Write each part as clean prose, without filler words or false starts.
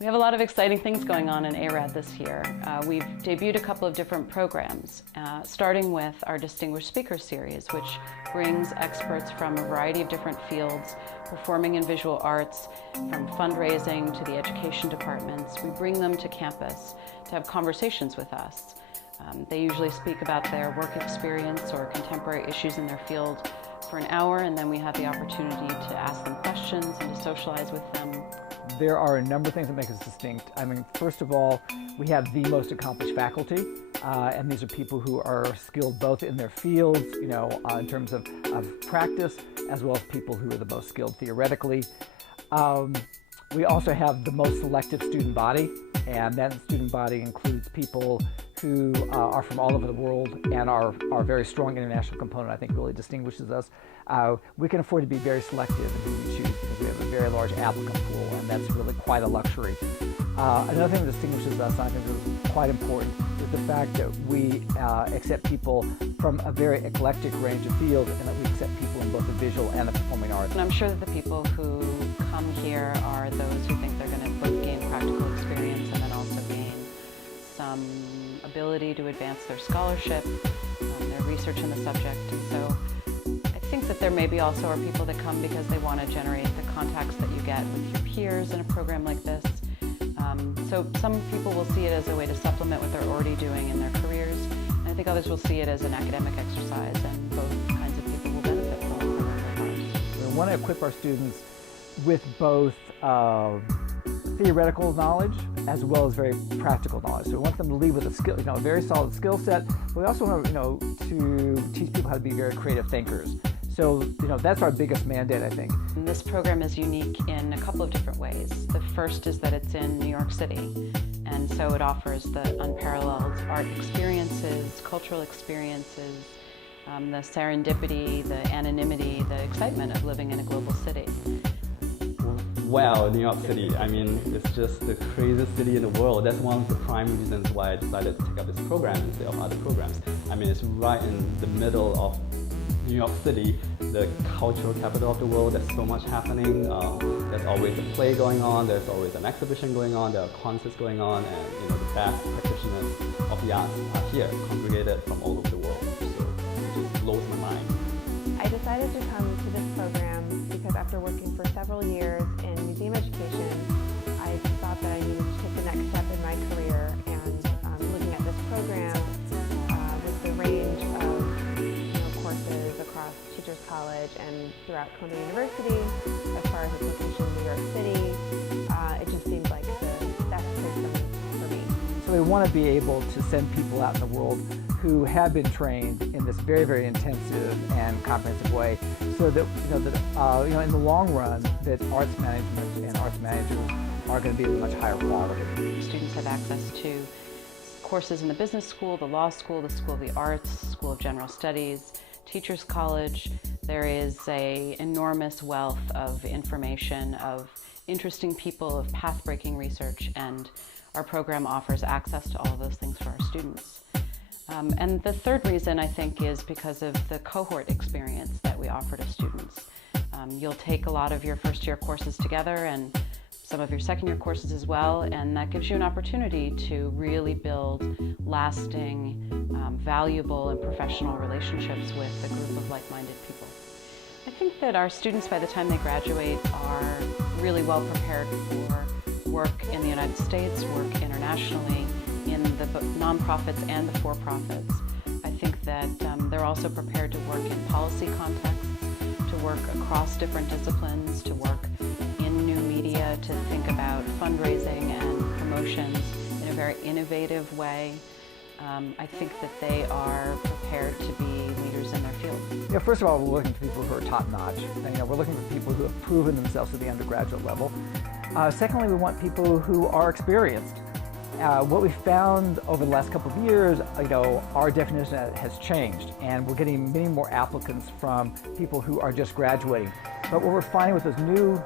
We have a lot of exciting things going on in ARAD this year. We've debuted a couple of different programs, starting with our Distinguished Speaker Series, which brings experts from a variety of different fields, performing and visual arts, from fundraising to the education departments. We bring them to campus to have conversations with us. They usually speak about their work experience or contemporary issues in their field for an hour, and then we have the opportunity to ask them questions and to socialize with them. There are a number of things that make us distinct. I mean, first of all, we have the most accomplished faculty, and these are people who are skilled both in their fields, in terms of practice, as well as people who are the most skilled theoretically. We also have the most selective student body, and that student body includes people who are from all over the world, and our very strong international component, I think, really distinguishes us. We can afford to be very selective in who we choose because we have a very large applicant pool, and that's really quite a luxury. Another thing that distinguishes us, and I think is quite important, is the fact that we accept people from a very eclectic range of fields, and that we accept people in both the visual and the performing arts. And I'm sure that the people who come here are those who think they're going to both gain practical experience and then also gain some ability to advance their scholarship, their research in the subject. And so I think that there maybe also are people that come because they want to generate the contacts that you get with your peers in a program like this. So some people will see it as a way to supplement what they're already doing in their careers, and I think others will see it as an academic exercise, and both kinds of people will benefit from a program like ours. We want to equip our students with both theoretical knowledge as well as very practical knowledge. So we want them to leave with a very solid skill set. But we also want to teach people how to be very creative thinkers. So that's our biggest mandate, I think. And this program is unique in a couple of different ways. The first is that it's in New York City, and so it offers the unparalleled art experiences, cultural experiences, the serendipity, the anonymity, the excitement of living in a global city. Wow, New York City, I mean, it's just the craziest city in the world. That's one of the prime reasons why I decided to take up this program instead of other programs. I mean, it's right in the middle of New York City, the cultural capital of the world. There's so much happening. There's always a play going on, there's always an exhibition going on, there are concerts going on, and the best practitioners of the arts are here, congregated from all over the world. So it just blows my mind. I decided to come to this program because after working for several years in museum education, I thought that I needed to take the next step in my career, and looking at this program with the range of courses across Teachers College and throughout Cornell University, as far as its location in New York City, it just seemed like the best place for me. So we want to be able to send people out in the world who have been trained in this very, very intensive and comprehensive way, so that in the long run, that arts management and arts managers are going to be of a much higher quality. Students have access to courses in the business school, the law school, the School of the Arts, School of General Studies, Teachers College. There is an enormous wealth of information, of interesting people, of path-breaking research, and our program offers access to all of those things for our students. And the third reason, I think, is because of the cohort experience that we offer to students. You'll take a lot of your first-year courses together and some of your second-year courses as well, and that gives you an opportunity to really build lasting, valuable, and professional relationships with a group of like-minded people. I think that our students, by the time they graduate, are really well prepared for work in the United States, work internationally, in the nonprofits and the for-profits. I think that they're also prepared to work in policy contexts, to work across different disciplines, to work in new media, to think about fundraising and promotions in a very innovative way. I think that they are prepared to be leaders in their field. First of all, we're looking for people who are top-notch. We're looking for people who have proven themselves at the undergraduate level. Secondly, we want people who are experienced. What we found over the last couple of years, our definition has changed, and we're getting many more applicants from people who are just graduating. But what we're finding with those new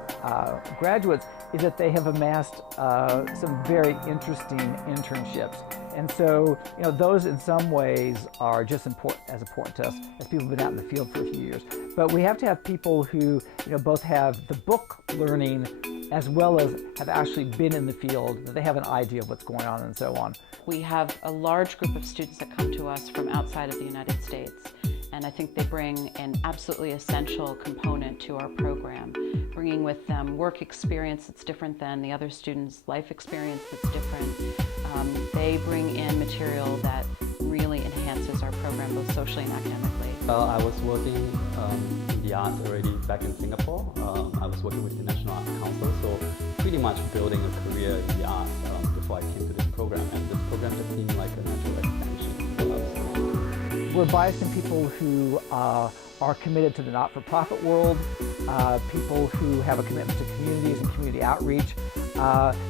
graduates is that they have amassed some very interesting internships. And so, those in some ways are just as important to us as people who've been out in the field for a few years. But we have to have people who, both have the book learning as well as have actually been in the field, that they have an idea of what's going on and so on. We have a large group of students that come to us from outside of the United States, and I think they bring an absolutely essential component to our program, bringing with them work experience that's different than the other students' life experience that's different. They bring in material that really enhances our program both socially and academically. Well, I was working in the arts already back in Singapore. I was working with the National Arts Council, so pretty much building a career in the arts before I came to this program, and this program just seemed like a natural extension for us. We're biasing people who are committed to the not-for-profit world, people who have a commitment to communities and community outreach,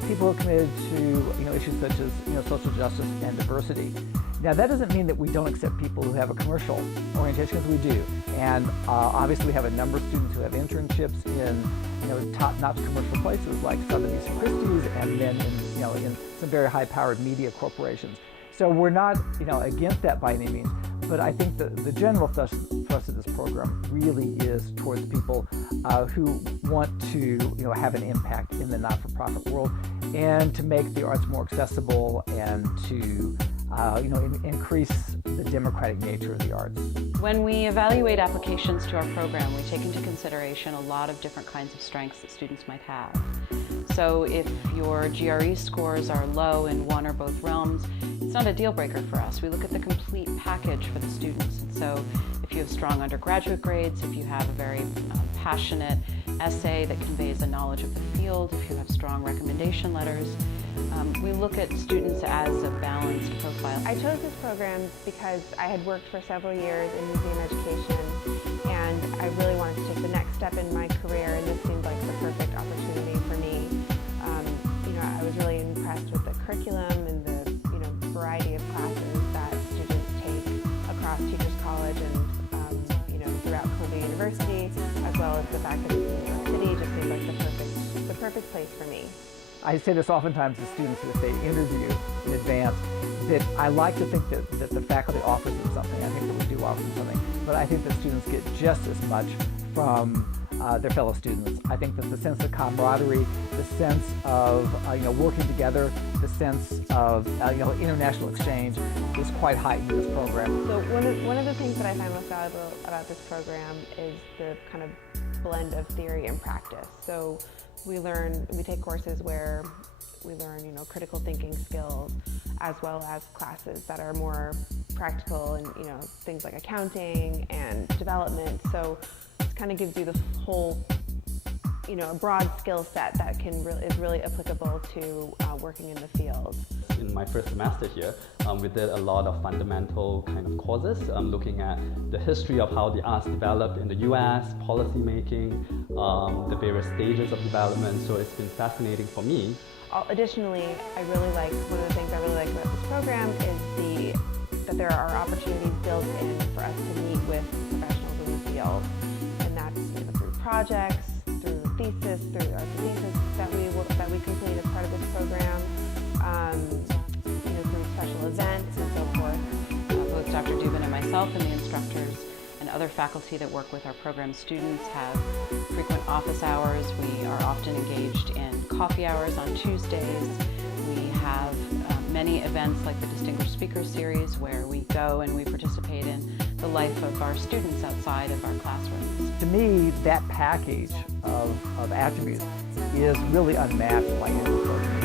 people who are committed to issues such as social justice and diversity. Now that doesn't mean that we don't accept people who have a commercial orientation, because we do. And obviously we have a number of students who have internships in top-notch commercial places like Sotheby's and Christie's, and then in some very high-powered media corporations. So we're not against that by any means, but I think the general thrust of this program really is towards people who want to have an impact in the not-for-profit world, and to make the arts more accessible, and to increase the democratic nature of the arts. When we evaluate applications to our program, we take into consideration a lot of different kinds of strengths that students might have. So if your GRE scores are low in one or both realms, it's not a deal breaker for us. We look at the complete package for the students. And so if you have strong undergraduate grades, if you have a very passionate essay that conveys a knowledge of the field, if you have strong recommendation letters, we look at students as a balanced profile. I chose this program because I had worked for several years in museum education, and I really wanted to take the next step in my career, and this seemed like the perfect opportunity for me. I was really impressed with the curriculum and the variety of classes that students take across Teachers College and throughout Columbia University, as well as the fact that it's in New York City just seemed like the perfect place for me. I say this oftentimes to students if they interview in advance, that I like to think that the faculty offers them something. I think that we do offer them something, but I think that students get just as much from their fellow students. I think that the sense of camaraderie, the sense of working together, the sense of international exchange is quite heightened in this program. So one of the things that I find most valuable about this program is the kind of blend of theory and practice. So we take courses where we learn critical thinking skills, as well as classes that are more practical and things like accounting and development. So it kind of gives you the whole a broad skill set that is really applicable to working in the field. In my first semester here, we did a lot of fundamental kind of courses, looking at the history of how the arts developed in the US, policy making, the various stages of development. So it's been fascinating for me. Additionally, one of the things I really like about this program is that there are opportunities built in for us to meet with professionals in the field, and that's through projects, through our thesis that we complete as part of this program, through special events and so forth. Both Dr. Dubin and myself and the instructors and other faculty that work with our program students have frequent office hours. We are often engaged in coffee hours on Tuesdays. We have many events like the Distinguished Speaker Series, where we go and we participate in the life of our students outside of our classrooms. To me, that package of attributes is really unmatched by any program.